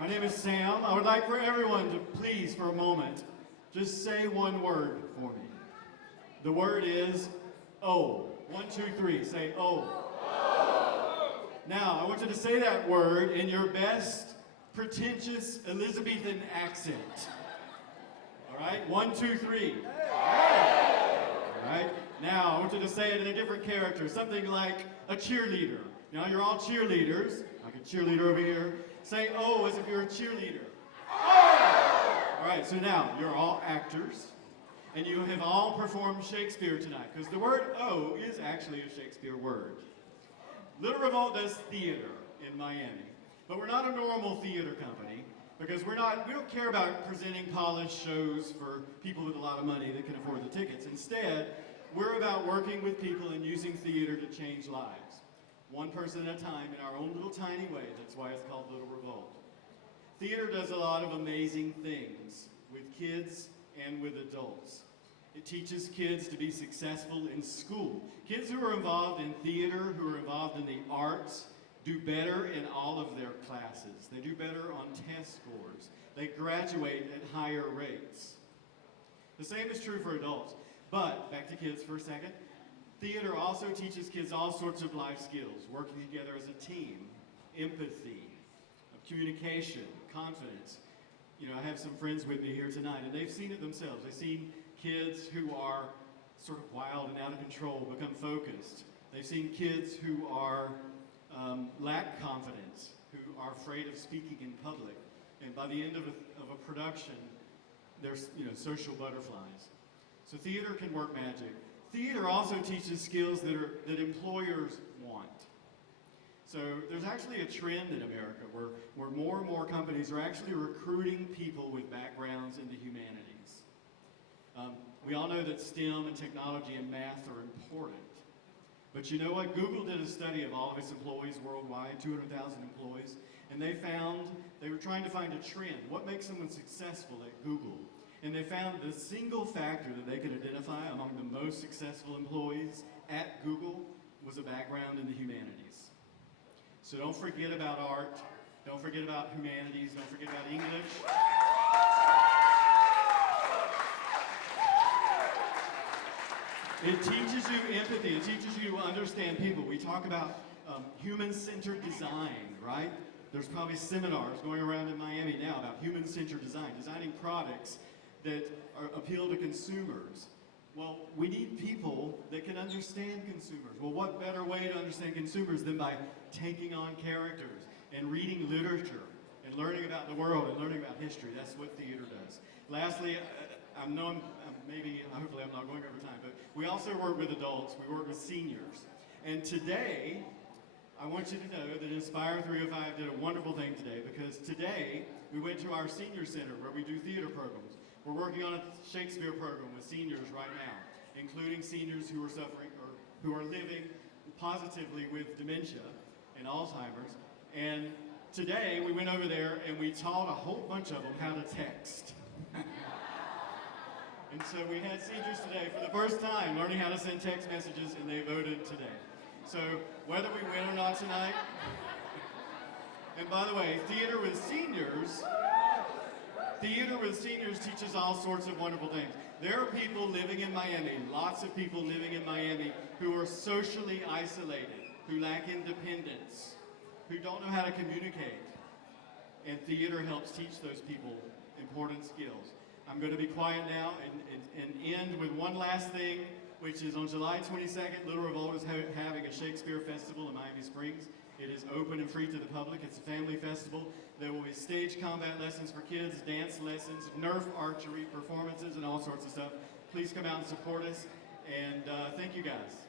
My name is Sam. I would like for everyone to please, for a moment, just say one word for me. The word is O. 1, 2, 3. Say O. Now, I want you to say that word in your best pretentious Elizabethan accent. All right? 1, 2, 3. All right? Now, I want you to say it in a different character, something like a cheerleader. Now, you're all cheerleaders. Like a cheerleader over here. Say "oh" as if you're a cheerleader. Oh! All right, so now you're all actors, and you have all performed Shakespeare tonight, because the word "oh" is actually a Shakespeare word. Little Revolt does theater in Miami, but we're not a normal theater company, because we don't care about presenting polished shows for people with a lot of money that can afford the tickets. Instead, we're about working with people and using theater to change lives. One person at a time in our own little tiny way. That's why it's called Little Revolt. Theater does a lot of amazing things with kids and with adults. It teaches kids to be successful in school. Kids who are involved in theater, who are involved in the arts, do better in all of their classes. They do better on test scores. They graduate at higher rates. The same is true for adults. But, back to kids for a second, theater also teaches kids all sorts of life skills, working together as a team, empathy, communication, confidence. You know, I have some friends with me here tonight, and they've seen it themselves. They've seen kids who are sort of wild and out of control become focused. They've seen kids who are lack confidence, who are afraid of speaking in public, and by the end of a production, they're social butterflies. So theater can work magic. Theater also teaches skills that employers want. So there's actually a trend in America where more and more companies are actually recruiting people with backgrounds in the humanities. We all know that STEM and technology and math are important. But you know what? Google did a study of all of its employees worldwide, 200,000 employees, and they were trying to find a trend. What makes someone successful at Google? And they found the single factor that they could identify among the most successful employees at Google was a background in the humanities. So don't forget about art, don't forget about humanities, don't forget about English. It teaches you empathy, it teaches you to understand people. We talk about human-centered design, right? There's probably seminars going around in Miami now about human-centered design, designing products that appeal to consumers. Well, we need people that can understand consumers. Well, what better way to understand consumers than by taking on characters and reading literature and learning about the world and learning about history? That's what theater does. Lastly, hopefully I'm not going over time, but we also work with adults. We work with seniors. And today, I want you to know that Inspire305 did a wonderful thing today, because today we went to our senior center where we do theater programs. We're working on a Shakespeare program with seniors right now, including seniors who are suffering or who are living positively with dementia and Alzheimer's. And today we went over there and we taught a whole bunch of them how to text. And so we had seniors today for the first time learning how to send text messages, and they voted today. So whether we win or not tonight, and by the way, theater with seniors teaches all sorts of wonderful things. There are people living in Miami, lots of people living in Miami, who are socially isolated, who lack independence, who don't know how to communicate. And theater helps teach those people important skills. I'm going to be quiet now and end with one last thing, which is on July 22nd, Little Revolt is having a Shakespeare festival in Miami Springs. It is open and free to the public. It's a family festival. There will be stage combat lessons for kids, dance lessons, Nerf archery performances, and all sorts of stuff. Please come out and support us, and thank you guys.